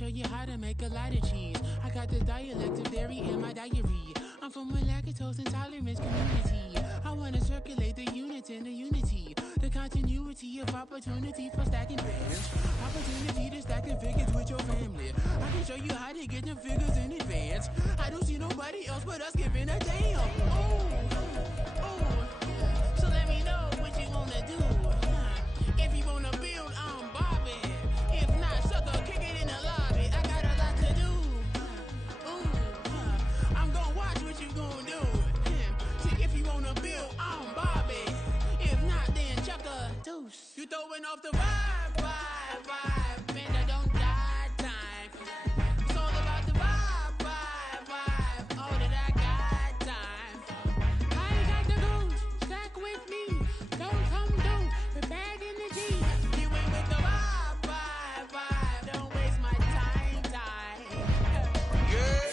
show you how to make a lot of cheese. I got the dialect of dairy in my diary. I'm from a lactose intolerance community. I want to circulate the units and the unity. The continuity of opportunity for stacking bands. Opportunity to stack the figures with your family. I can show you how to get the figures in advance. I don't see nobody else but us giving a damn. So let me know what you wanna do. If you wanna build, I'm Bobby. If not, sucker, kick it in the lobby. I got a lot to do. I'm gonna watch what you gonna do. See, if you wanna build, I'm Bobby. If not, then chuck a deuce. You throwing off the vibe, man, I don't die time. It's all about the vibe, all that I got time. I ain't got the goose, stack with me. Don't come down, the bag in the G. You ain't with the vibe, don't waste my time. Yeah,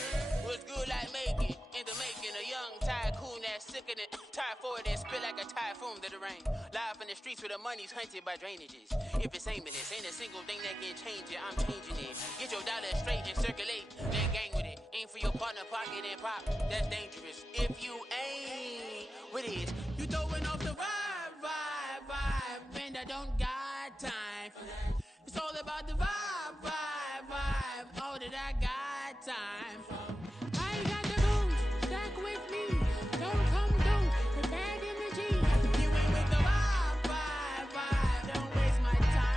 what's good like making, in the making, a young tycoon that's sickening. Tire forward and spit like a typhoon to the rain. Live in the streets where the money's hunted by drainages. If it's aimless, ain't a single thing that can change it, I'm changing it. Get your dollar straight and circulate, then gang with it. Aim for your partner, pocket and pop, that's dangerous. If you ain't with it, you throwing off the vibe, man, I don't got time for that. It's all about the vibe, all that I got time for. I ain't got the goose, stack with me. Don't come down, the bag in the G. You ain't with the vibe, don't waste my time.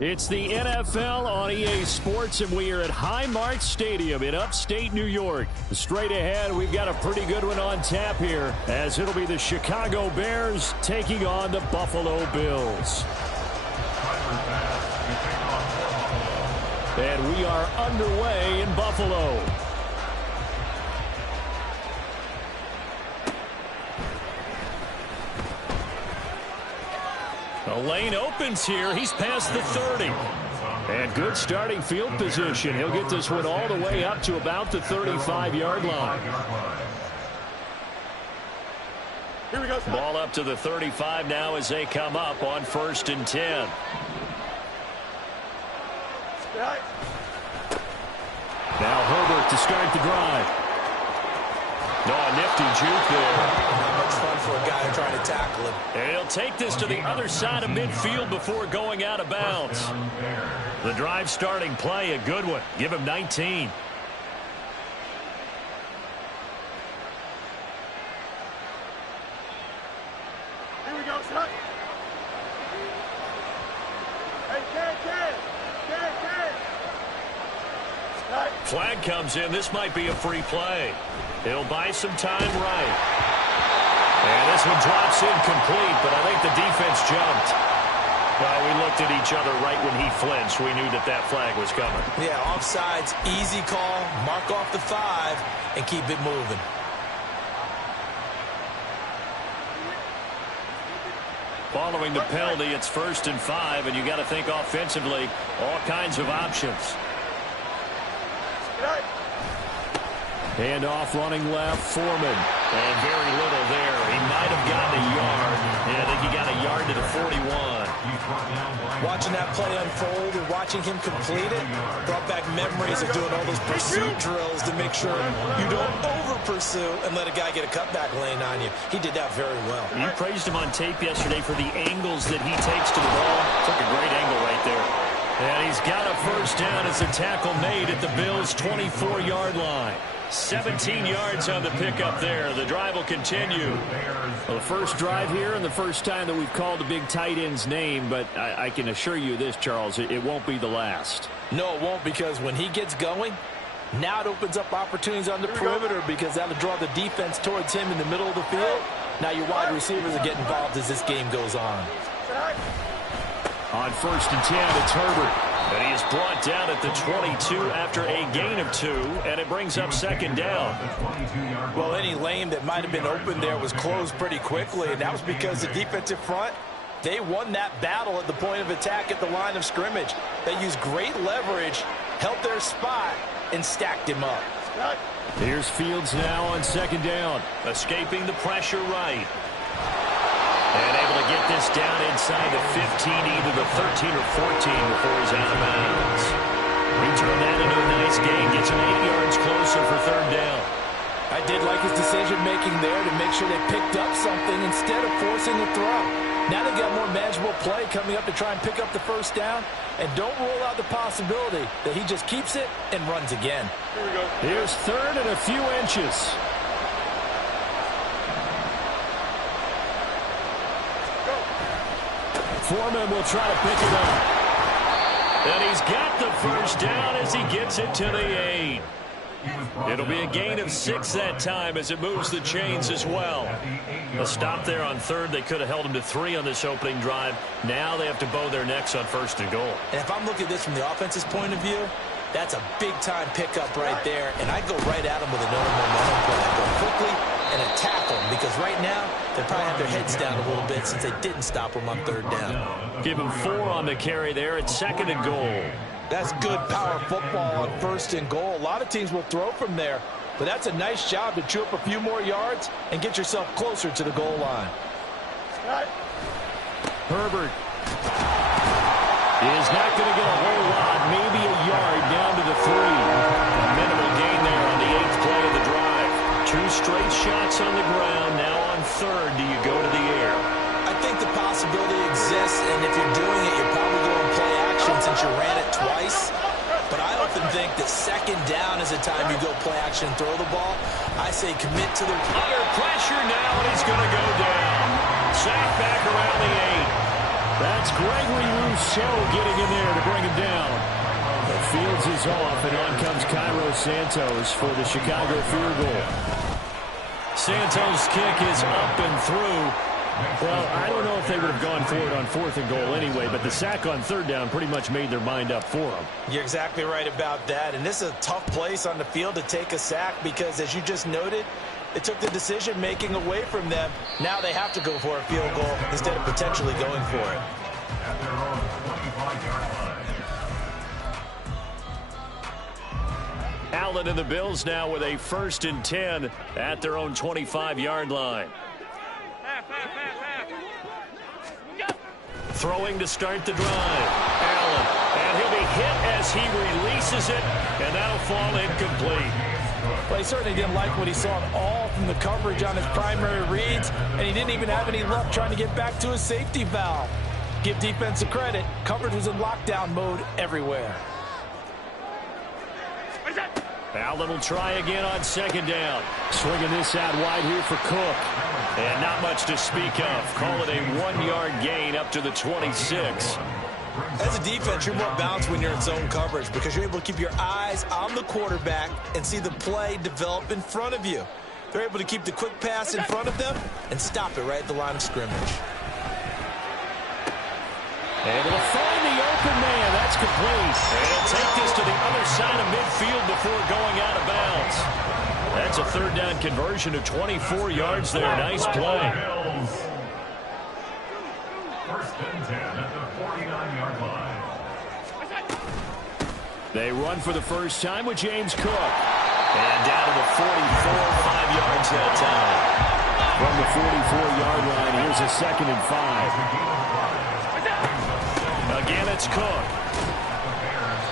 It's the NFL on EA Sports, and we are at Highmark Stadium in upstate New York. Straight ahead, we've got a pretty good one on tap here, as it'll be the Chicago Bears taking on the Buffalo Bills. And we are underway in Buffalo. The lane opens here. He's past the 30. And good starting field position. He'll get this one all the way up to about the 35-yard line. Here we go. Ball up to the 35 now as they come up on 1st and 10. Now Herbert to start the drive. No, a nifty juke there. Not much fun for a guy trying to tackle him. And he'll take this to the other side of midfield before going out of bounds. The drive starting play, a good one. Give him 19. Here we go, son. Hey, Ken. Flag comes in. This might be a free play. He'll buy some time right. And this one drops incomplete, but I think the defense jumped. Well, we looked at each other right when he flinched. We knew that that flag was coming. Yeah, offsides, easy call. Mark off the 5 and keep it moving. Following the penalty, it's 1st and 5, and you got to think offensively, all kinds of options. Hand off running left, Foreman. And very little there. He might have gotten a yard. Yeah, I think he got a yard to the 41. Watching that play unfold and watching him complete it brought back memories of doing all those pursuit drills to make sure you don't over-pursue and let a guy get a cutback lane on you. He did that very well. You praised him on tape yesterday for the angles that he takes to the ball. Took a great angle right there. And he's got a first down as a tackle made at the Bills' 24-yard line. 17 yards on the pickup there. The drive will continue. Well, the first drive here and the first time that we've called a big tight end's name, but I can assure you this, Charles, it won't be the last. No, it won't, because when he gets going, now it opens up opportunities on the perimeter because that'll draw the defense towards him in the middle of the field. Now your wide receivers will get involved as this game goes on. On 1st and 10, it's Herbert. And he is brought down at the 22 after a gain of 2, and it brings up 2nd down. Well, any lane that might have been open there was closed pretty quickly, and that was because the defensive front, they won that battle at the point of attack at the line of scrimmage. They used great leverage, held their spot, and stacked him up. Here's Fields now on second down. Escaping the pressure right. And able to get this down inside the 15, either the 13 or 14 before he's out of bounds. Return that into a nice gain. Gets him 8 yards closer for third down. I did like his decision-making there to make sure they picked up something instead of forcing the throw. Now they've got more manageable play coming up to try and pick up the first down. And don't rule out the possibility that he just keeps it and runs again. Here we go. Here's third and a few inches. Go. Foreman will try to pick it up. And he's got the first down as he gets it to the 8. It'll be a gain of 6 that time as it moves the chains as well. A stop there on third. They could have held him to 3 on this opening drive. Now they have to bow their necks on first and goal. And if I'm looking at this from the offense's point of view, that's a big-time pickup right there. And I go right at him with another momentum play. I go quickly and attack them because right now they probably have their heads down a little bit since they didn't stop him on third down. Give him 4 on the carry there. It's second and goal. That's good power football on first and goal. A lot of teams will throw from there, but that's a nice job to chew up a few more yards and get yourself closer to the goal line. Herbert is not going to get a whole lot, maybe a yard down to the 3. A minimal gain there on the 8th play of the drive. 2 straight shots on the ground. Now on third, do you go to the air? I think the possibility exists, and if you're doing it, you're probably going to play action since you ran it twice. But I often think that second down is the time you go play action and throw the ball. I say commit to the... Under pressure now, and he's going to go down. Sacked back around the 8. That's Gregory Rousseau getting in there to bring him down. The Fields is off, and on comes Cairo Santos for the Chicago field goal. Santos' kick is up and through. Well, I don't know if they would have gone for it on 4th and goal anyway, but the sack on third down pretty much made their mind up for them. You're exactly right about that, and this is a tough place on the field to take a sack because, as you just noted, it took the decision-making away from them. Now they have to go for a field goal instead of potentially going for it. Allen and the Bills now with a 1st and 10 at their own 25-yard line. Throwing to start the drive. Allen. And he'll be hit as he releases it, and that'll fall incomplete. Well, he certainly didn't like what he saw at all from the coverage on his primary reads, and he didn't even have any luck trying to get back to his safety valve. Give defense a credit. Coverage was in lockdown mode everywhere. Allen will try again on second down. Swinging this out wide here for Cook. And not much to speak of. Call it a 1-yard gain up to the 26. As a defense, you're more balanced when you're in zone coverage because you're able to keep your eyes on the quarterback and see the play develop in front of you. They're able to keep the quick pass in front of them and stop it right at the line of scrimmage. Able to find the open man. That's complete. And he'll take this to the other side of midfield before going out of bounds. That's a third down conversion of 24 yards there. Nice play. 1st and 10 at the 49-yard line. They run for the first time with James Cook. And down to the 44, 5 yards that time. From the 44-yard line, here's a 2nd and 5. Again, it's Cook.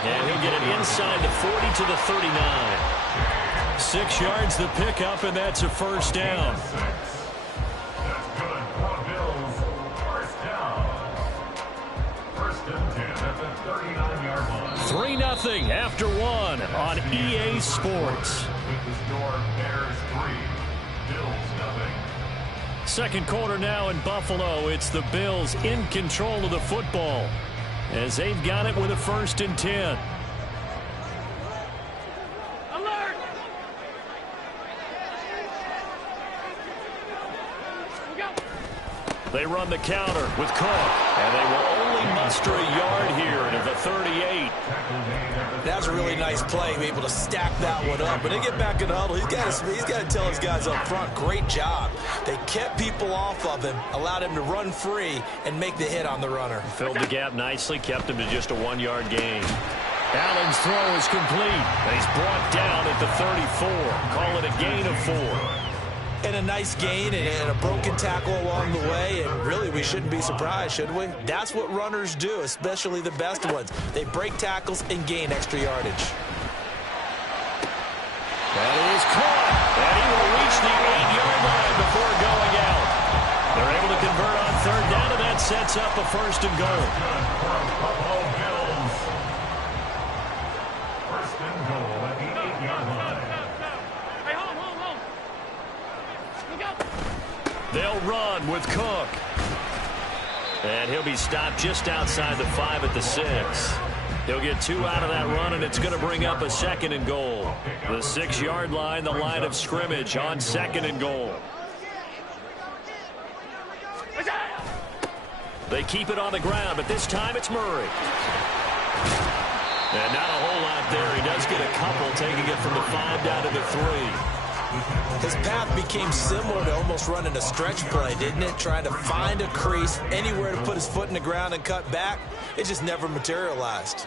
And he'll get it inside the 40 to the 39. 6 yards the pickup, and that's a first down. That's good for Bills. First down. 1st and 10 at the 39-yard line. 3-0 after 1 on EA Sports. With the score, Bears 3, Bills 0. Second quarter now in Buffalo. It's the Bills in control of the football as they've got it with a 1st and 10. Alert! They run the counter with Cook, and they will only muster a yard here to the 38. That's a really nice play, be able to stack that one up. But they get back in the huddle. He's got to tell his guys up front, great job. They kept people off of him, allowed him to run free, and make the hit on the runner. Filled the gap nicely, kept him to just a 1-yard gain. Allen's throw is complete. He's brought down at the 34. Call it a gain of 4. And a nice gain and a broken tackle along the way. And really, we shouldn't be surprised, should we? That's what runners do, especially the best ones. They break tackles and gain extra yardage. That is caught. And he will reach the 8-yard line before going out. They're able to convert on third down, and that sets up a first and goal. Buffalo Bills. First and goal at the 8-yard line. Hey, hold. Look out. They'll run with Cook. And he'll be stopped just outside the 5 at the 6. He'll get 2 out of that run, and it's going to bring up a second and goal. The 6-yard line, the line of scrimmage on second and goal. They keep it on the ground, but this time it's Murray. And not a whole lot there. He does get a couple, taking it from the 5 down to the 3. His path became similar to almost running a stretch play, didn't it? Trying to find a crease, anywhere to put his foot in the ground and cut back. It just never materialized.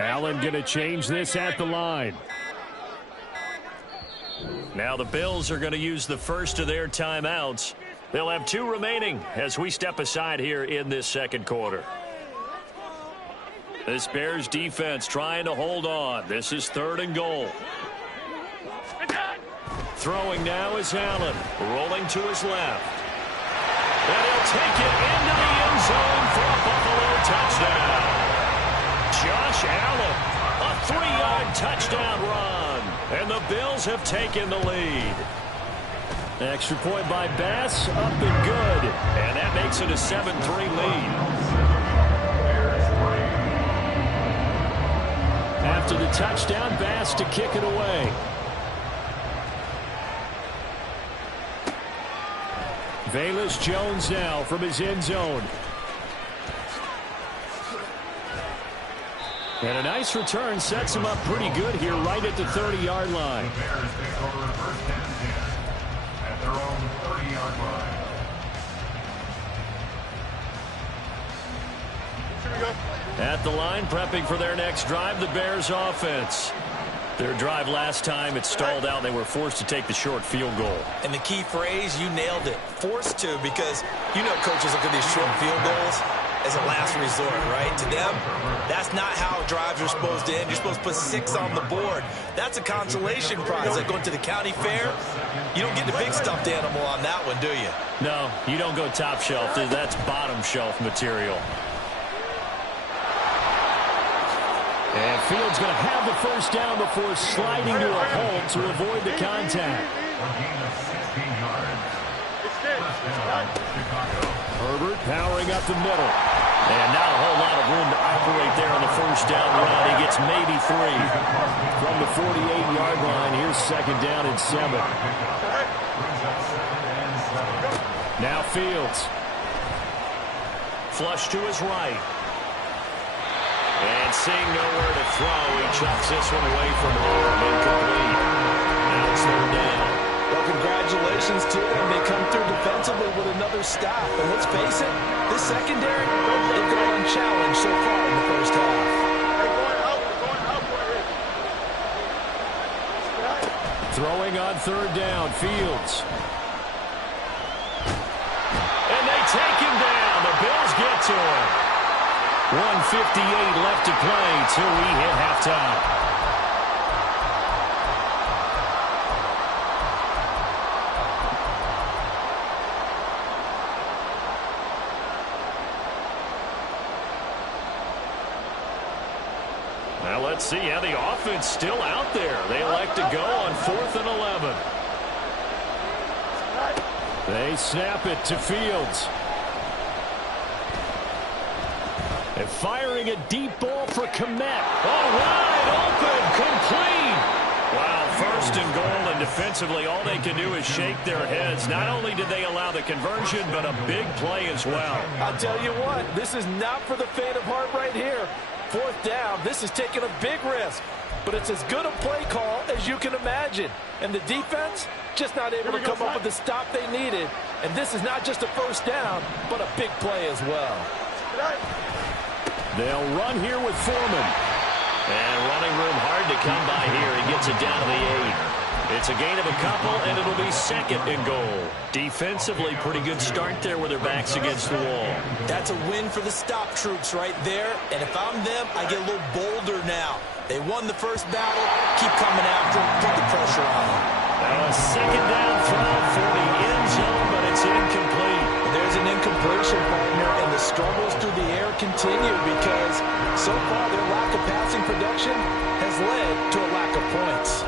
Allen going to change this at the line. Now the Bills are going to use the first of their timeouts. They'll have 2 remaining as we step aside here in this second quarter. This Bears defense trying to hold on. This is third and goal. Throwing now is Allen. Rolling to his left. And he'll take it into the end zone for a Buffalo touchdown. Josh Allen, a 3-yard touchdown run. And the Bills have taken the lead. Extra point by Bass, up and good. And that makes it a 7-3 lead. After the touchdown, Bass to kick it away. Velus Jones now from his end zone. And a nice return sets him up pretty good here right at the 30-yard line. The Bears take over first and 10 at their own 30-yard line. At the line, prepping for their next drive, the Bears offense. Their drive last time, it stalled out. They were forced to take the short field goal. And the key phrase, you nailed it. Forced to, because you know coaches look at these short field goals as a last resort, right? To them, that's not how drives are supposed to end. You're supposed to put 6 on the board. That's a consolation prize. Like going to the county fair, you don't get the big stuffed animal on that one, do you? No, you don't go top shelf. That's bottom shelf material. And Fields going to have the first down before sliding to a halt to avoid the contact. Herbert powering up the middle. And not a whole lot of room to operate there on the first down run. He gets maybe 3. From the 48-yard line, here's second down and 7. Now Fields. Flush to his right. And seeing nowhere to throw, he chucks this one away from home. Incomplete. Now it's third down. Well, congratulations to them. They come through defensively with another stop. And let's face it, this secondary, they've gone unchallenged so far in the first half. Throwing on third down, Fields. And they take him down. The Bills get to him. 1:58 left to play till we hit halftime. Now let's see how the offense still out there. They elect to go on 4th and 11. They snap it to Fields. And firing a deep ball for Komet. Oh, wide open, complete. Wow, first and goal, and defensively all they can do is shake their heads. Not only did they allow the conversion, but a big play as well. I'll tell you what, this is not for the faint of heart right here. 4th down, this is taking a big risk. But it's as good a play call as you can imagine. And the defense just not able to come up with the stop they needed. And this is not just a 1st down, but a big play as well. They'll run here with Foreman. And running room hard to come by here. He gets it down to the 8. It's a gain of a couple, and it'll be 2nd and goal. Defensively, pretty good start there with their backs against the wall. That's a win for the stop troops right there. And if I'm them, I get a little bolder now. They won the first battle. Keep coming after them. Put the pressure on them. A 2nd down throw for the end zone, but it's incomplete. There's an incompletion, partner, and the struggles through the air continue because so far their lack of passing production has led to a lack of points.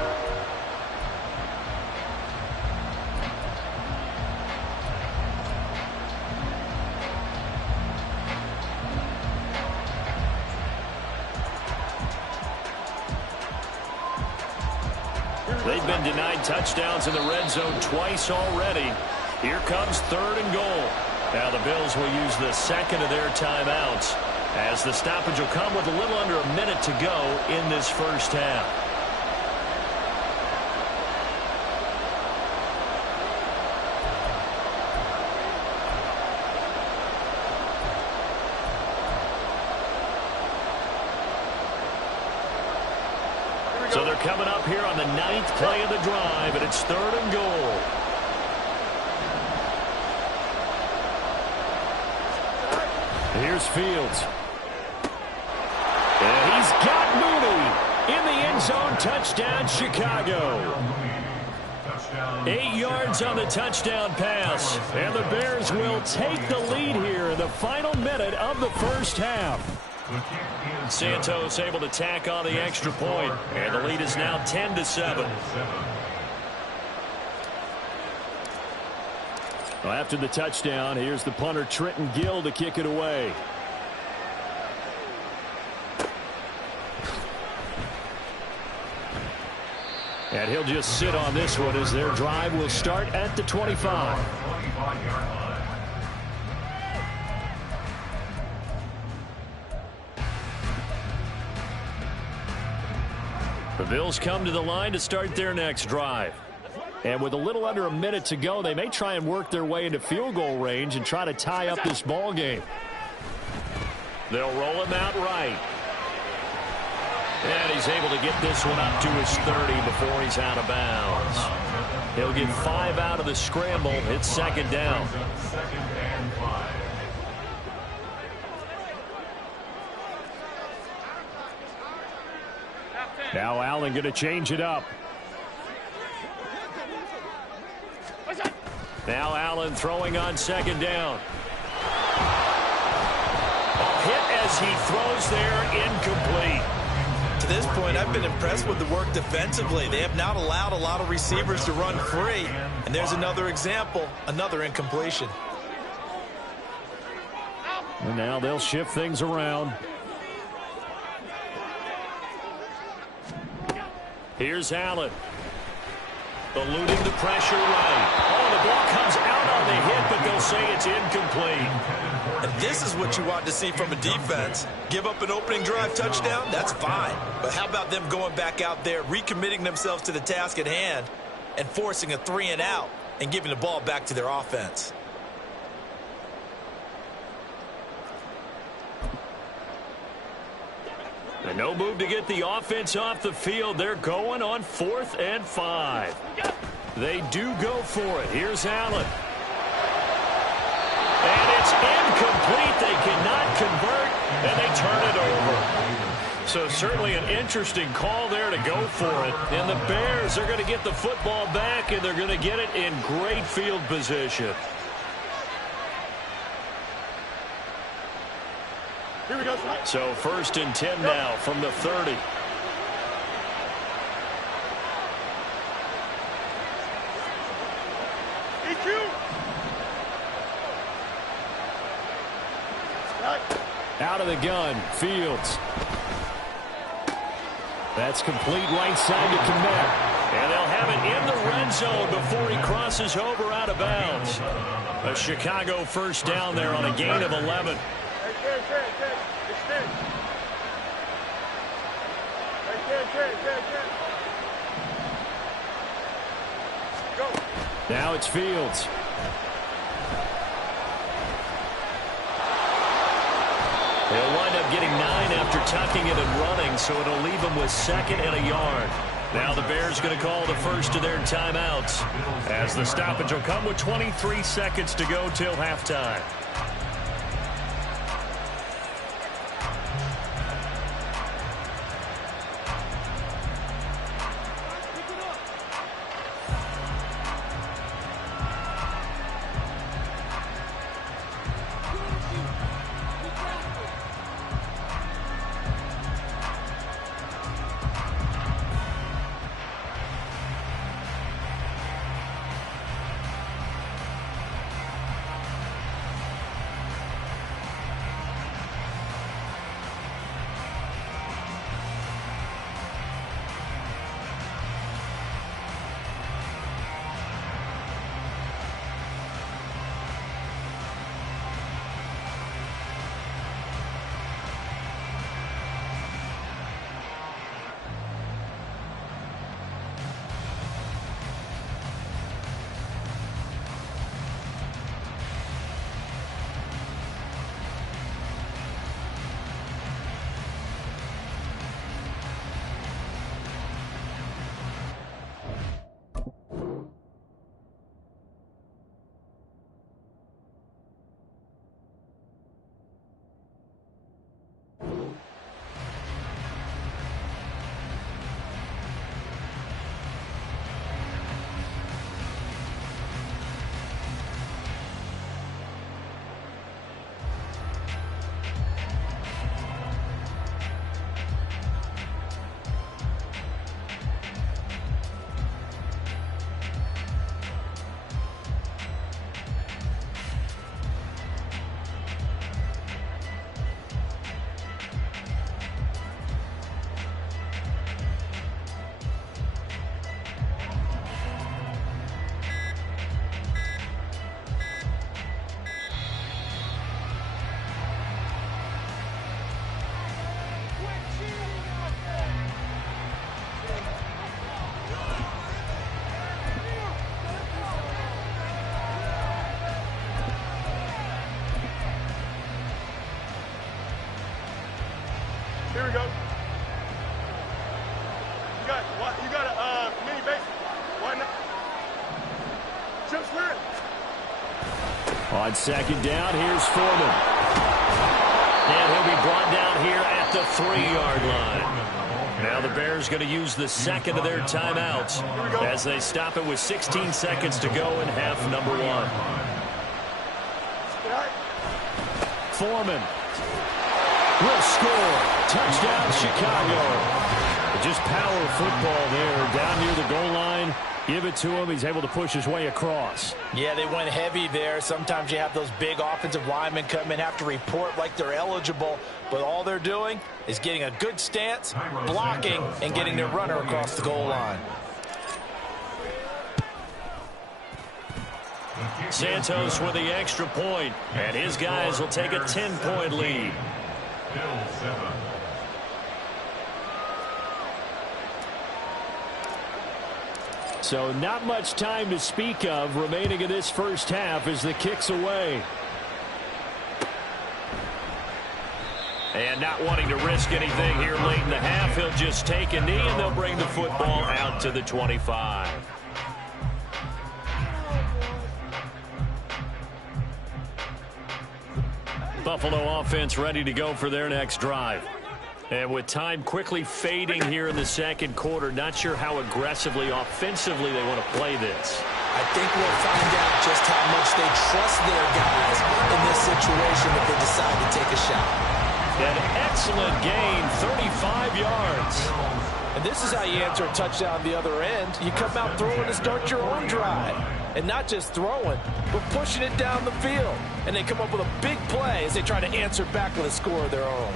They've been denied touchdowns in the red zone twice already. Here comes 3rd and goal. Now the Bills will use the 2nd of their timeouts as the stoppage will come with a little under a minute to go in this first half. So they're coming up here on the 9th play of the drive, and it's 3rd and goal. Here's Fields. And he's got Mooney in the end zone. Touchdown, Chicago. 8 yards on the touchdown pass. And the Bears will take the lead here in the final minute of the first half. Santos able to tack on the extra point, and the lead is now 10-7. Well, after the touchdown, here's the punter Trenton Gill to kick it away. And he'll just sit on this one as their drive will start at the 25. The Bills come to the line to start their next drive. And with a little under a minute to go, they may try and work their way into field goal range and try to tie up this ball game. They'll roll him out right. And he's able to get this one up to his 30 before he's out of bounds. He'll get 5 out of the scramble. It's 2nd down. Now Allen going to change it up. Now Allen throwing on 2nd down. A hit as he throws there, incomplete. To this point, I've been impressed with the work defensively. They have not allowed a lot of receivers to run free. And there's another example, another incompletion. And now they'll shift things around. Here's Allen. Eluding the pressure right. Oh, the ball comes out on the hit, but they'll say it's incomplete. And this is what you want to see from a defense. Give up an opening drive touchdown, that's fine. But how about them going back out there, recommitting themselves to the task at hand, and forcing a 3-and-out and giving the ball back to their offense? And no move to get the offense off the field. They're going on 4th and 5. They do go for it. Here's Allen. And it's incomplete. They cannot convert, and they turn it over. So certainly an interesting call there to go for it. And the Bears are going to get the football back, and they're going to get it in great field position. Here we go. So 1st and 10 now from the 30. Out of the gun, Fields. That's complete right side to Mack. And they'll have it in the red zone before he crosses over out of bounds. A Chicago first down there on a gain of 11. Now it's Fields. They'll wind up getting 9 after tucking it and running, so it'll leave them with 2nd and a yard. Now the Bears going to call the first of their timeouts, as the stoppage will come with 23 seconds to go till halftime. Here we go. You got a mini base. Why not? Chip clear. On 2nd down, here's Foreman. And he'll be brought down here at the 3-yard line. Now the Bears going to use the 2nd of their timeouts as they stop it with 16 seconds to go in half number 1. Foreman will score. Touchdown, Chicago. Just power football there down near the goal line. Give it to him. He's able to push his way across. Yeah, they went heavy there. Sometimes you have those big offensive linemen come in, have to report like they're eligible, but all they're doing is getting a good stance, blocking, and getting their runner across the goal line. Santos with the extra point, and his guys will take a 10-point lead. So not much time to speak of remaining in this first half as the kick's away. And not wanting to risk anything here late in the half, he'll just take a knee and they'll bring the football out to the 25. Buffalo offense ready to go for their next drive. And with time quickly fading here in the second quarter, not sure how aggressively, offensively they want to play this. I think we'll find out just how much they trust their guys in this situation if they decide to take a shot. An excellent gain, 35 yards. And this is how you answer a touchdown the other end. You come out throwing to start your own drive. And not just throwing, but pushing it down the field. And they come up with a big play as they try to answer back with a score of their own.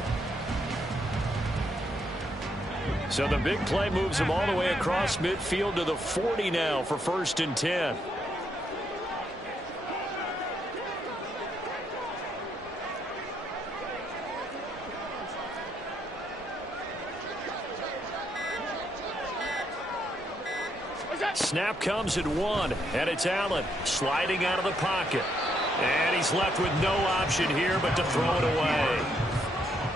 So the big play moves them all the way across midfield to the 40 now for 1st and 10. Snap comes at 1, and it's Allen sliding out of the pocket. And he's left with no option here but to throw it away.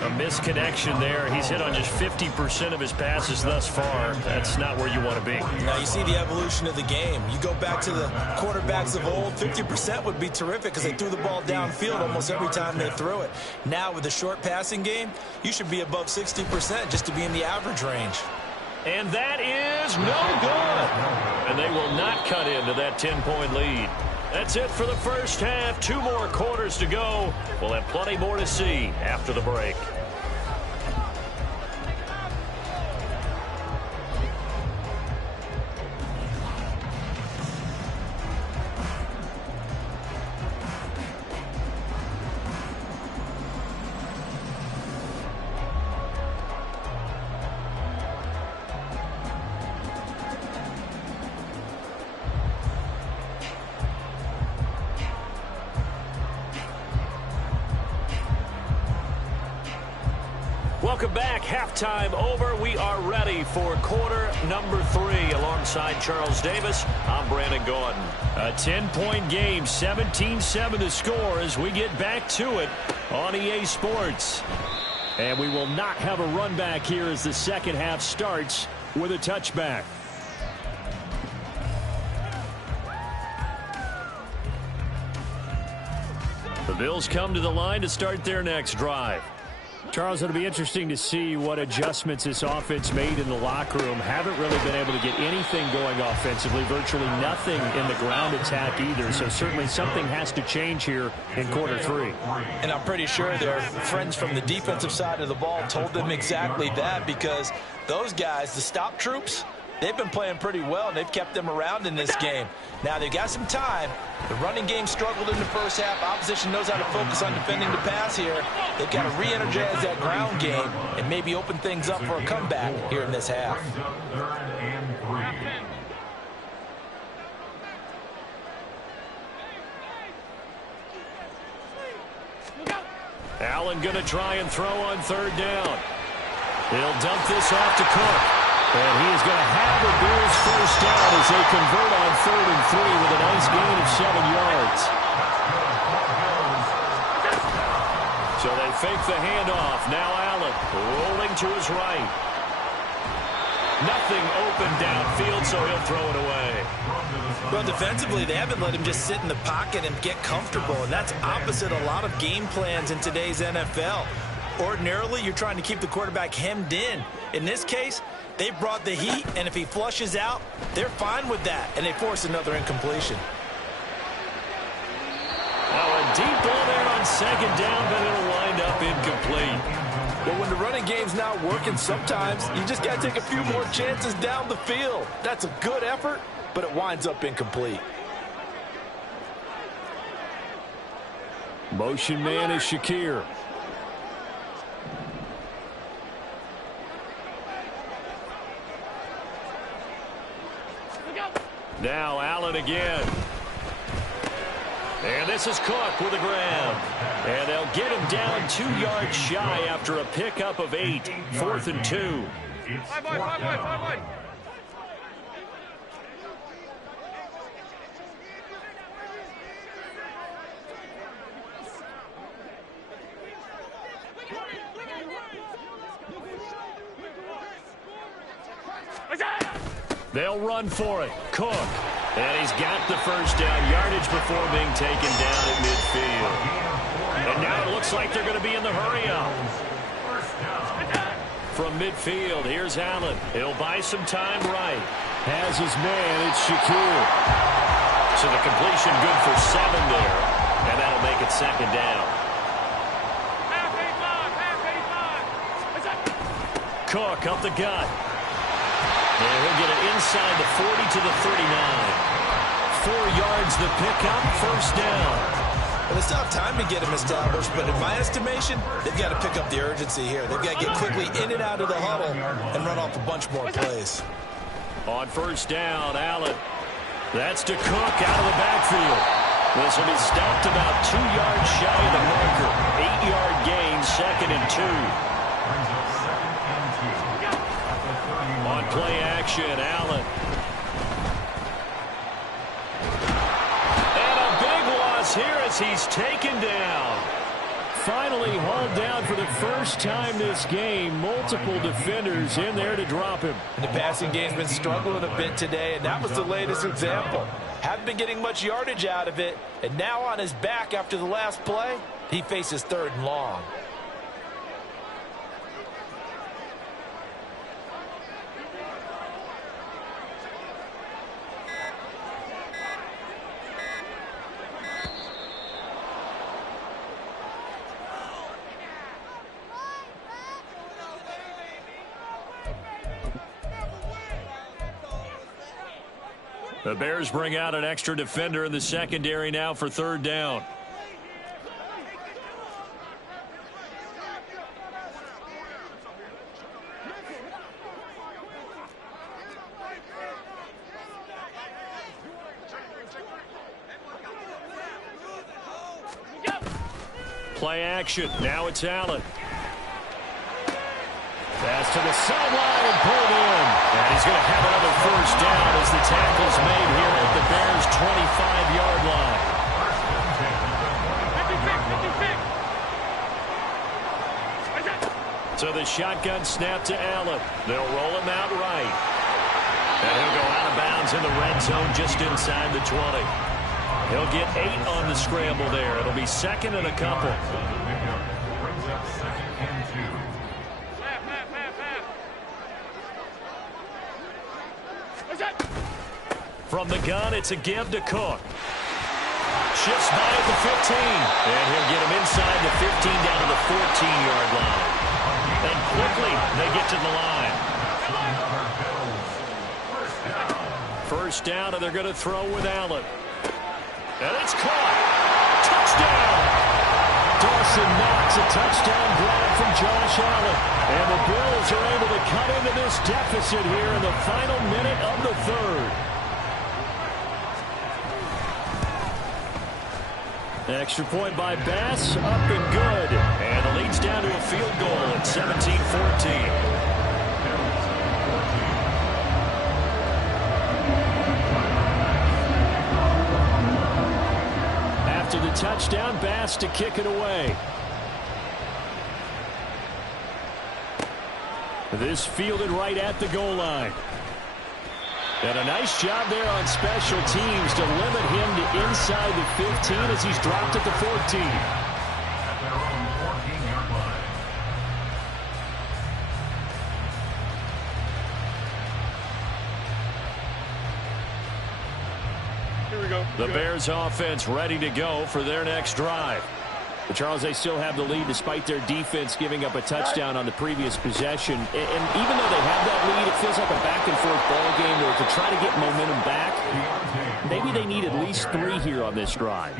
A misconnection there. He's hit on just 50% of his passes thus far. That's not where you want to be. Now you see the evolution of the game. You go back to the quarterbacks of old, 50% would be terrific because they threw the ball downfield almost every time they threw it. Now with the short passing game, you should be above 60% just to be in the average range. And that is no good. And they will not cut into that 10-point lead. That's it for the first half. 2 more quarters to go. We'll have plenty more to see after the break. Welcome back. Halftime over. We are ready for quarter number 3. Alongside Charles Davis, I'm Brandon Gordon. A 10-point game, 17-7 to score as we get back to it on EA Sports. And we will not have a run back here as the second half starts with a touchback. The Bills come to the line to start their next drive. Charles, it'll be interesting to see what adjustments this offense made in the locker room. Haven't really been able to get anything going offensively, virtually nothing in the ground attack either. So certainly something has to change here in quarter 3. And I'm pretty sure their friends from the defensive side of the ball told them exactly that, because those guys, the stop troops, they've been playing pretty well, and they've kept them around in this game. Now, they've got some time. The running game struggled in the first half. Opposition knows how to focus on defending the pass here. They've got to re-energize that ground game and maybe open things up for a comeback here in this half. Allen going to try and throw on 3rd down. He'll dump this off to Cook. And he is going to have the Bills first down as they convert on 3rd and 3 with a nice gain of 7 yards. So they fake the handoff. Now Allen rolling to his right. Nothing open downfield, so he'll throw it away. Well, defensively, they haven't let him just sit in the pocket and get comfortable, and that's opposite a lot of game plans in today's NFL. Ordinarily, you're trying to keep the quarterback hemmed in. In this case, they brought the heat, and if he flushes out, they're fine with that, and they force another incompletion. Now a deep ball there on 2nd down, but it'll wind up incomplete. But when the running game's not working, sometimes you just got to take a few more chances down the field. That's a good effort, but it winds up incomplete. Motion man is Shakir. Now Allen again. And this is Cook with a grab. And they'll get him down 2 yards shy after a pickup of 8. 4th and 2. 5-1. They'll run for it. Cook. And he's got the first down yardage before being taken down at midfield. And now it looks like they're going to be in the hurry-up. From midfield, here's Allen. He'll buy some time right. Has his man, it's Shakir. So the completion good for 7 there. And that'll make it 2nd down. Cook up the gut. And he'll get it inside the 40 to the 39. 4 yards the pickup, 1st down. Well, they still have time to get him established, but in my estimation, they've got to pick up the urgency here. They've got to get quickly in and out of the huddle and run off a bunch more plays. On 1st down, Allen. That's to Cook out of the backfield. This will be stopped about 2 yards shy of the marker. 8-yard gain, 2nd and 2. On play action, Allen. as he's taken down. Finally hauled down for the first time this game. Multiple defenders in there to drop him. And the passing game's been struggling a bit today, and that was the latest example. Haven't been getting much yardage out of it, and now on his back after the last play, he faces 3rd and long. The Bears bring out an extra defender in the secondary now for 3rd down. Play action. Now it's Allen. Pass to the sideline and pulled in. And he's going to have another 1st down as the tackle's made here at the Bears' 25-yard line. 56. So the shotgun snap to Allen. They'll roll him out right. And he'll go out of bounds in the red zone just inside the 20. He'll get 8 on the scramble there. It'll be 2nd and a couple. Brings up 2nd and 2. From the gun, it's a give to Cook. Shifts by at the 15. And he'll get him inside the 15 down to the 14-yard line. And quickly, they get to the line. 1st down, and they're going to throw with Allen. And it's caught. Touchdown! Dawson Knox, a touchdown grab from Josh Allen. And the Bills are able to cut into this deficit here in the final minute of the 3rd. Extra point by Bass, up and good. And the lead's down to a field goal at 17-14. After the touchdown, Bass to kick it away. This fielded right at the goal line. And a nice job there on special teams to limit him to inside the 15 as he's dropped at the 14. At their own 14-yard line. Here we go. The Bears offense ready to go for their next drive. But Charles, they still have the lead despite their defense giving up a touchdown on the previous possession. And even though they have that lead, it feels like a back-and-forth ball game where to try to get momentum back, maybe they need at least 3 here on this drive.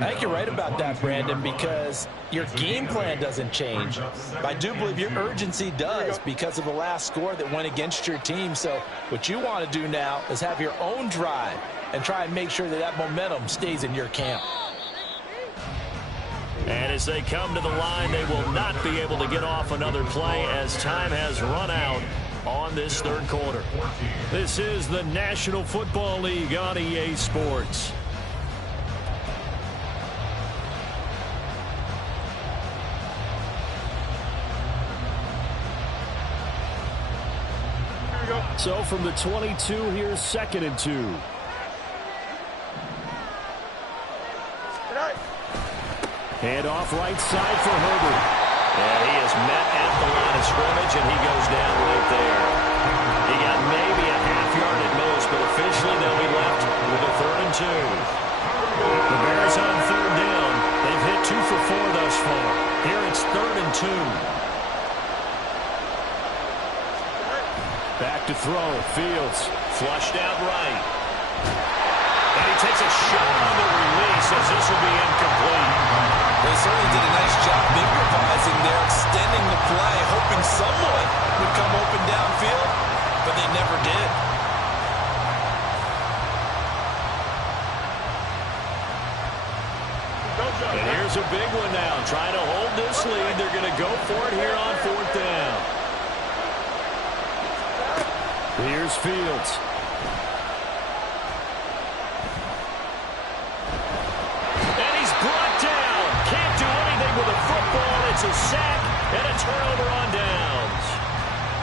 I think you're right about that, Brandon, because your game plan doesn't change. But I do believe your urgency does because of the last score that went against your team. So what you want to do now is have your own drive and try and make sure that that momentum stays in your camp. And as they come to the line, they will not be able to get off another play as time has run out on this 3rd quarter. This is the National Football League on EA Sports. So from the 22, here's 2nd and 2. Hand off right side for Herbert. And he is met at the line of scrimmage, and he goes down right there. He got maybe a half yard at most, but officially they'll be left with a 3rd and 2. The Bears on 3rd down. They've hit 2 for 4 thus far. Here it's 3rd and 2. Back to throw. Fields flushed out right. And he takes a shot on the release as this will be incomplete. They certainly did a nice job improvising there, extending the play, hoping someone would come open downfield, but they never did. And here's a big one now. Trying to hold this lead. They're going to go for it here on 4th down. Here's Fields. And he's blocked.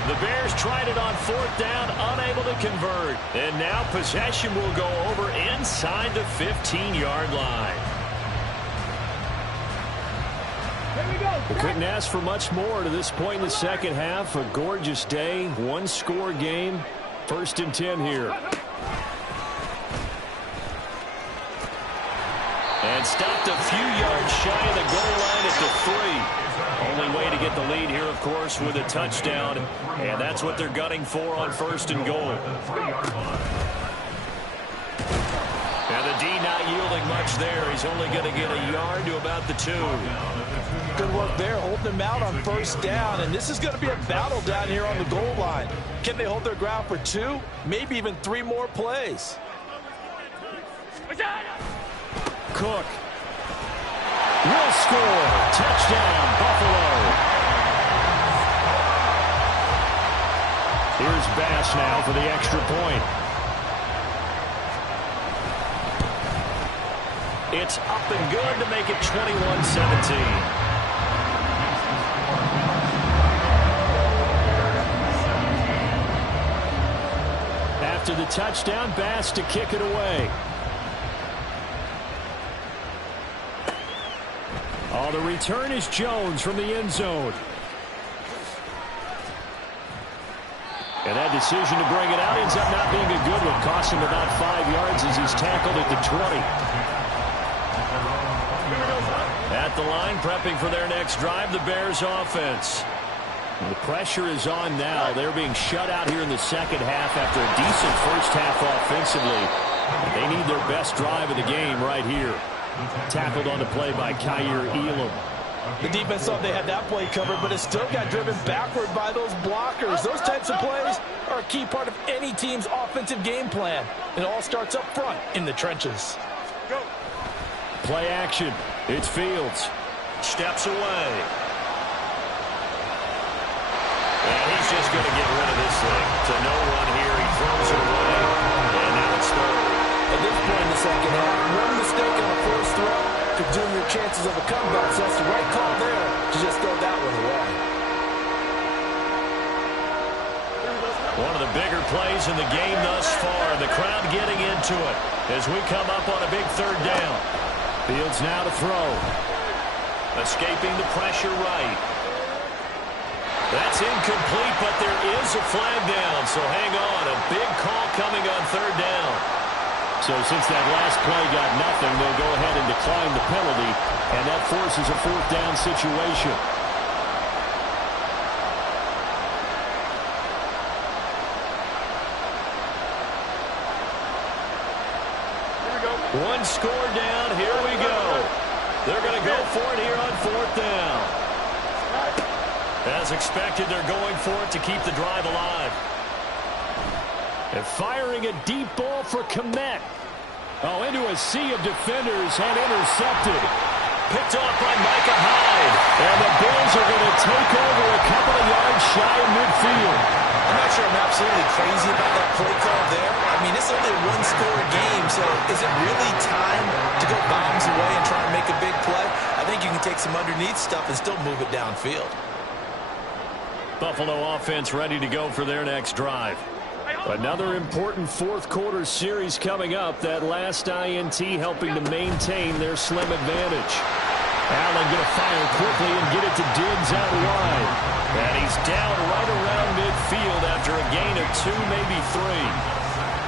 The Bears tried it on 4th down, unable to convert. And now possession will go over inside the 15-yard line. We couldn't ask for much more to this point in the second half. A gorgeous day, one-score game. 1st and 10 here. And stopped a few yards shy of the goal line at the 3. Only way to get the lead here, of course, with a touchdown. And that's what they're gunning for on 1st and goal. And the D not yielding much there. He's only going to get a yard to about the 2. Good work there, holding them out on 1st down. And this is going to be a battle down here on the goal line. Can they hold their ground for 2, maybe even 3 more plays? Cook will score. Touchdown, Buffalo. Here's Bass now for the extra point. It's up and good to make it 21-17. After the touchdown, Bass to kick it away. Oh, the return is Jones from the end zone. And that decision to bring it out ends up not being a good one. Cost him about 5 yards as he's tackled at the 20. At the line, prepping for their next drive, the Bears offense. The pressure is on now. They're being shut out here in the second half after a decent first half offensively. They need their best drive of the game right here. Tackled on the play by Kyer Elam. The defense thought they had that play covered, but it still got driven backward by those blockers. Those types of plays are a key part of any team's offensive game plan. It all starts up front in the trenches. Play action. It's Fields. Steps away. And he's just going to get rid of this thing. To no one here. He throws it away. And now it's 3rd. At this point in the second half, one mistake on a first throw could doom your chances of a comeback. So that's the right call there to just throw that one away. One of the bigger plays in the game thus far. The crowd getting into it as we come up on a big 3rd down. Fields now to throw. Escaping the pressure right. That's incomplete, but there is a flag down, so hang on. A big call coming on 3rd down. So since that last play got nothing, they'll go ahead and decline the penalty, and that forces a 4th down situation. One score down. Here we go. They're going to go for it here on 4th down. As expected, they're going for it to keep the drive alive. And firing a deep ball for Mack. Oh, into a sea of defenders and intercepted. Picked off by Micah Hyde. And the Bills are going to take over a couple of yards shy of midfield. I'm not sure I'm absolutely crazy about that play call there. I mean, it's only a one-score game, so is it really time to go bombs away and try and make a big play? I think you can take some underneath stuff and still move it downfield. Buffalo offense ready to go for their next drive. Another important 4th quarter series coming up. That last INT helping to maintain their slim advantage. Allen going to fire quickly and get it to Diggs out wide. And he's down right around midfield after a gain of 2, maybe 3.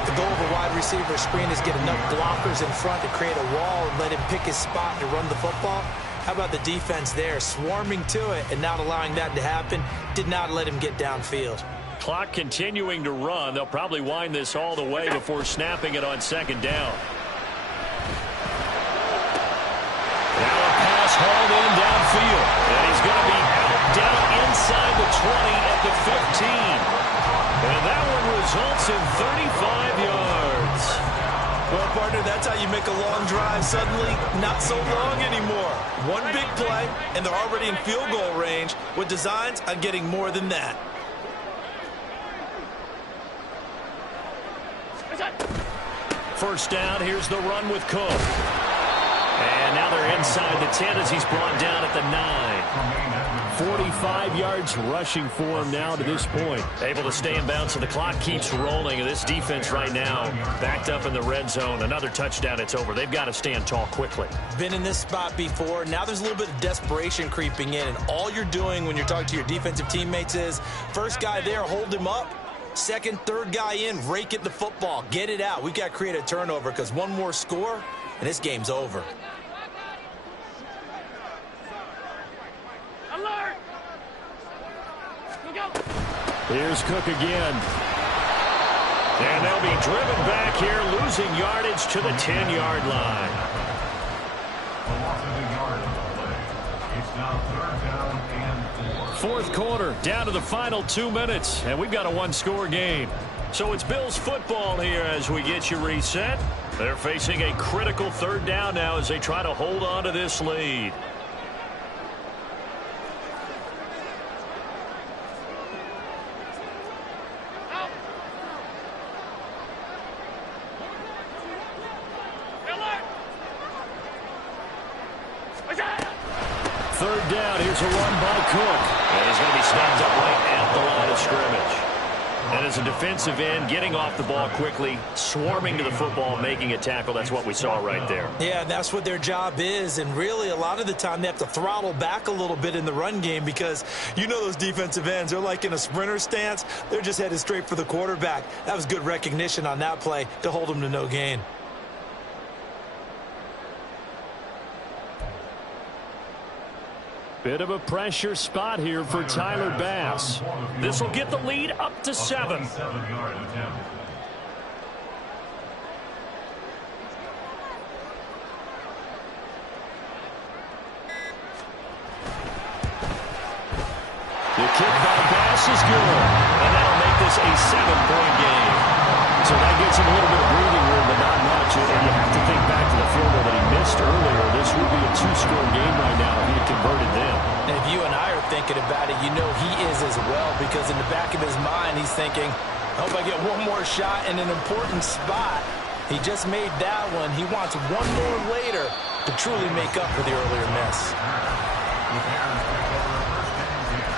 The goal of a wide receiver screen is get enough blockers in front to create a wall and let him pick his spot to run the football. How about the defense there, swarming to it and not allowing that to happen? Did not let him get downfield. Clock continuing to run. They'll probably wind this all the way before snapping it on 2nd down. Now a pass hauled in downfield. And he's going to be out down inside the 20 at the 15. And that one results in 35 yards. Well, partner, that's how you make a long drive suddenly not so long anymore. One big play, and they're already in field goal range with designs on getting more than that. First down, here's the run with Cook. And now they're inside the 10 as he's brought down at the 9. 45 yards rushing for him now to this point. Able to stay in bounds, so the clock keeps rolling. And this defense right now backed up in the red zone. Another touchdown, it's over. They've got to stand tall quickly. Been in this spot before. Now there's a little bit of desperation creeping in. And all you're doing when you're talking to your defensive teammates is, first guy there, hold him up. Second, third guy in, rake at the football. Get it out. We've got to create a turnover because one more score, and this game's over. Alert! Go. Here's Cook again. And they'll be driven back here, losing yardage to the 10-yard line. The loss of a yard on the play. It's now 3rd down and 4. Fourth quarter, down to the final 2 minutes, and we've got a one-score game. So it's Bills football here as we get you reset. They're facing a critical 3rd down now as they try to hold on to this lead. Third down, here's a run by Cook. And he's going to be snapped up right at the line of scrimmage. And as a defensive end, getting off the ball quickly, swarming to the football, making a tackle, that's what we saw right there. Yeah, that's what their job is. And really, a lot of the time, they have to throttle back a little bit in the run game because you know those defensive ends, they're like in a sprinter stance. They're just headed straight for the quarterback. That was good recognition on that play to hold them to no gain. Bit of a pressure spot here for Tyler Bass. This will get the lead up to 7. 7-yard attempt. The kick by Bass is good. And that'll make this a 7-point game. So that gets him a little bit of breathing room, but not much. And you have to think back to the field goal that he missed earlier. This would be a 2-score game right now if he had converted them. And if you and I are thinking about it, you know he is as well, because in the back of his mind, he's thinking, I hope I get one more shot in an important spot. He just made that one. He wants one more later to truly make up for the earlier miss. The Bears take over a 1st and 10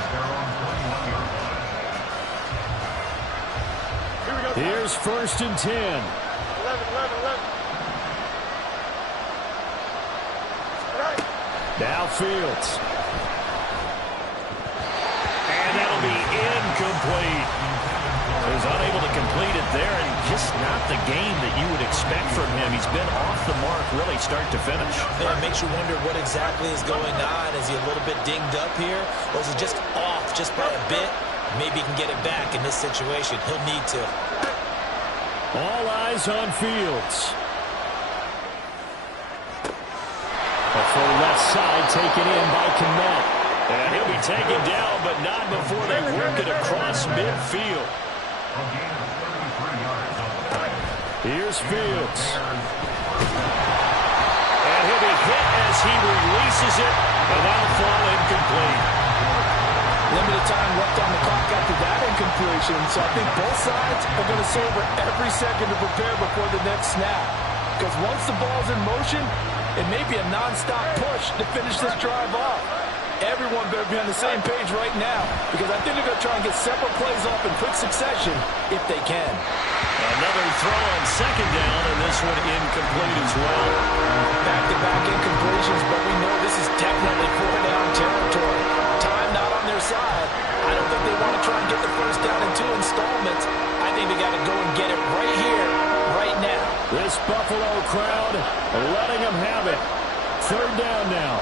at their own 21-yard line. Here we go. Here's 1st and 10. 11. Now Fields. And that'll be incomplete. He's unable to complete it there, and just not the game that you would expect from him. He's been off the mark really start to finish. Yeah, it makes you wonder what exactly is going on. Is he a little bit dinged up here? Or is he just off just by a bit? Maybe he can get it back in this situation. He'll need to. All eyes on Fields. A full left side taken in by Mack. And he'll be taken down, but not before they work it across midfield. A gain of 33 yards on the play. Here's Fields. And he'll be hit as he releases it, and that'll fall incomplete. Limited time left on the clock after that incompletion, so I think both sides are going to savor every second to prepare before the next snap. Because once the ball's in motion, it may be a non-stop push to finish this drive off. Everyone better be on the same page right now, because I think they're going to try and get several plays off in quick succession if they can. Another throw on 2nd down, and this one incomplete as well. Back-to-back incompletions, but we know this is definitely 4-down territory. Time not on their side. I don't think they want to try and get the 1st down in 2 installments. I think they got to go and get it right here, right now. This Buffalo crowd letting them have it. 3rd down now.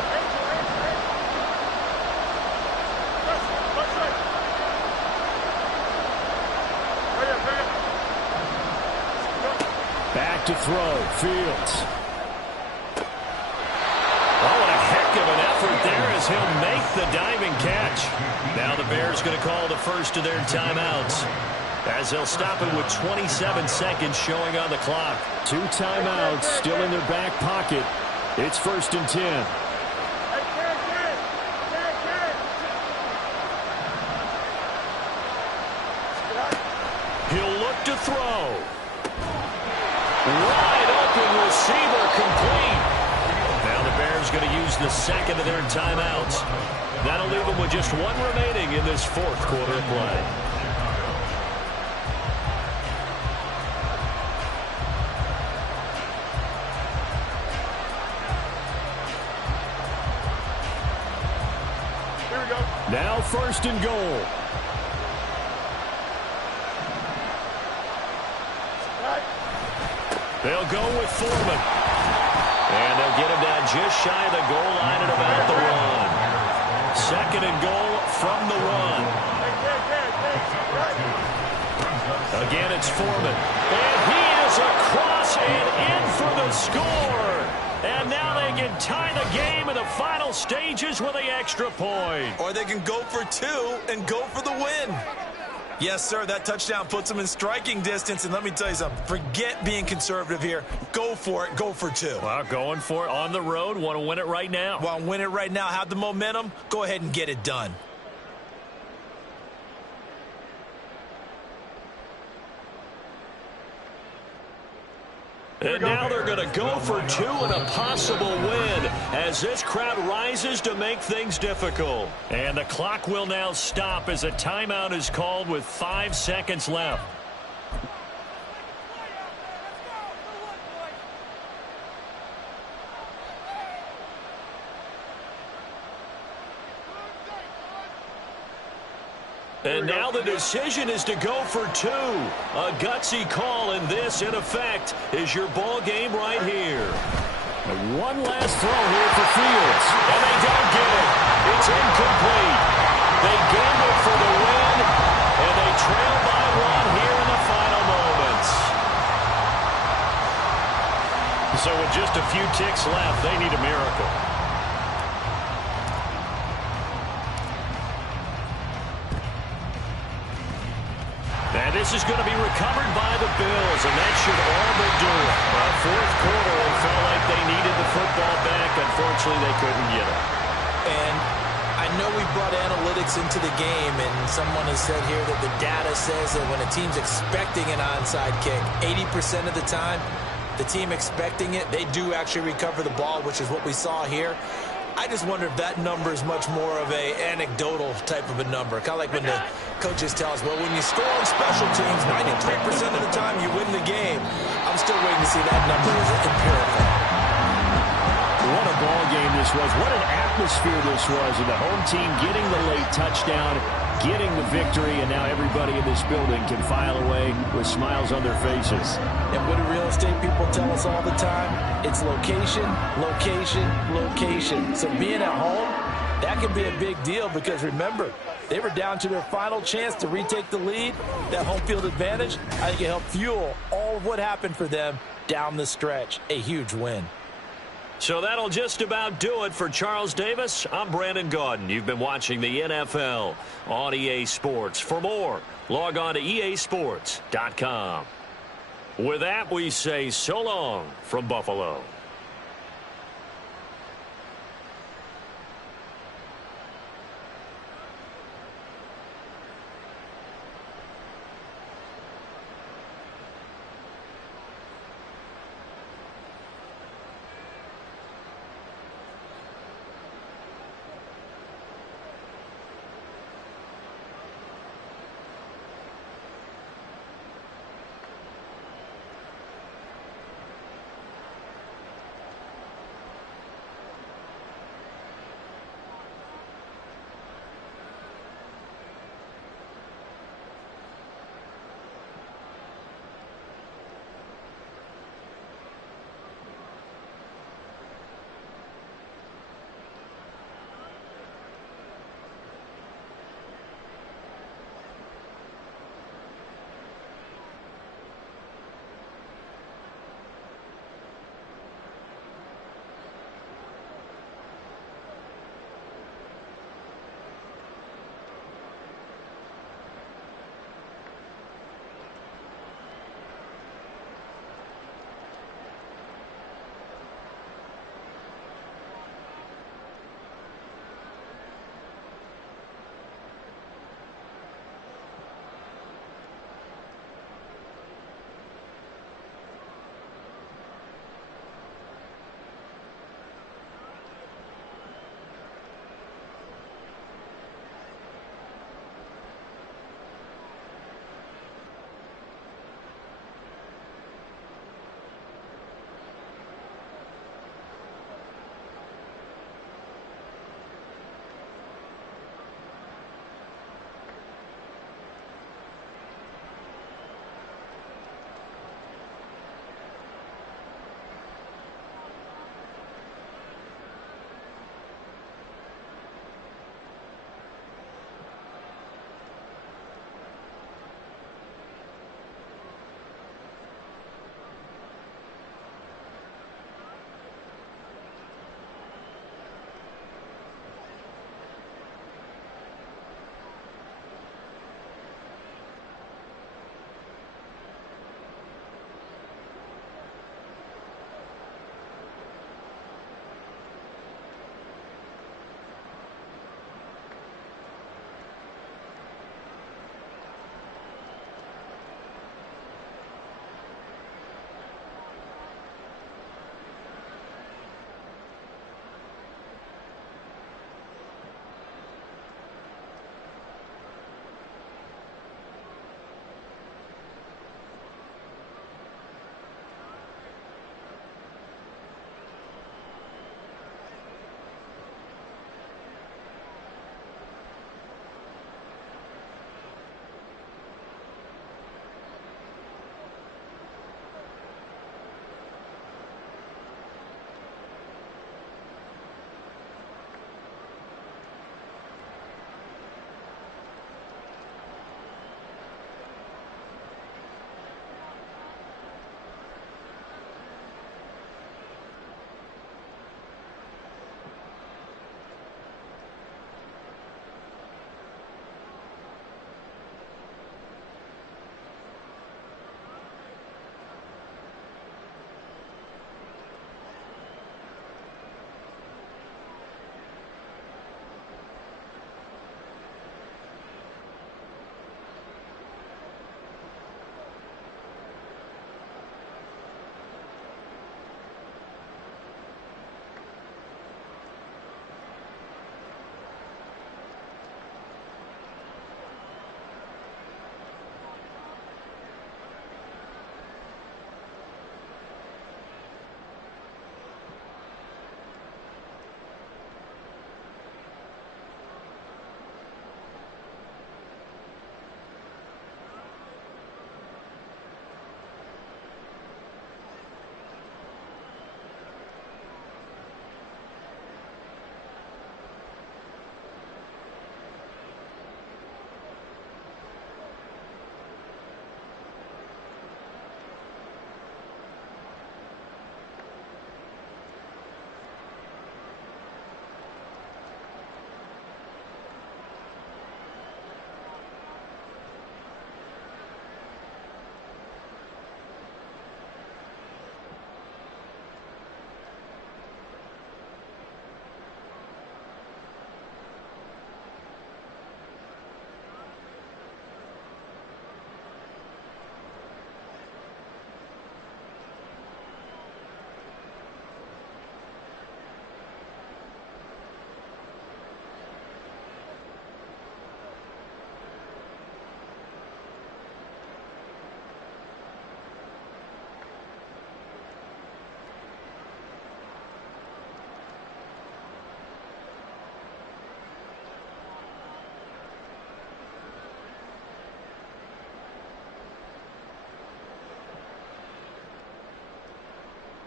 Back to throw. Fields. Oh, what a heck of an effort there as he'll make the diving catch. Now the Bears going to call the first of their timeouts, as they'll stop it with 27 seconds showing on the clock. 2 timeouts still in their back pocket. It's 1st and 10. He'll look to throw. Wide open receiver complete. Now the Bears Bears going to use the second of their timeouts. That'll leave them with just one remaining in this fourth quarter of play. Here we go. Now first and goal. They'll go with Foreman. And they'll get him down just shy of the goal line at about the 1. Second and goal from the 1. Again, it's Foreman. And he is across and in for the score. And now they can tie the game in the final stages with the extra point. Or they can go for 2 and go for the win. Yes, sir, that touchdown puts them in striking distance. And let me tell you something. Forget being conservative here. Go for it. Go for 2. Well, going for it on the road. Want to win it right now. Want to win it right now. Have the momentum. Go ahead and get it done. And now they're going to go for 2 and a possible win as this crowd rises to make things difficult. And the clock will now stop as a timeout is called with 5 seconds left. And now the decision is to go for 2. A gutsy call, and this, in effect, is your ball game right here. And one last throw here for Fields. And they don't get it. It's incomplete. They gamble for the win, and they trail by 1 here in the final moments. So with just a few ticks left, they need a miracle. And this is going to be recovered by the Bills, and that should all but do it. Fourth quarter, it felt like they needed the football back. Unfortunately, they couldn't get it. And I know we brought analytics into the game, and someone has said here that the data says that when a team's expecting an onside kick, 80% of the time, the team expecting it, they do actually recover the ball, which is what we saw here. I just wonder if that number is much more of a anecdotal type of a number. Kind of like when the coaches tell us, well, when you score on special teams, 93% of the time you win the game. I'm still waiting to see that number as empirical. What a ball game this was. What an atmosphere this was. And the home team getting the late touchdown, getting the victory, and now everybody in this building can file away with smiles on their faces. And what do real estate people tell us all the time? It's location, location, location. So being at home, that can be a big deal because remember, they were down to their final chance to retake the lead. That home field advantage, I think it helped fuel all of what happened for them down the stretch. A huge win. So that'll just about do it for Charles Davis. I'm Brandon Gaudin. You've been watching the NFL on EA Sports. For more, log on to easports.com. With that, we say so long from Buffalo.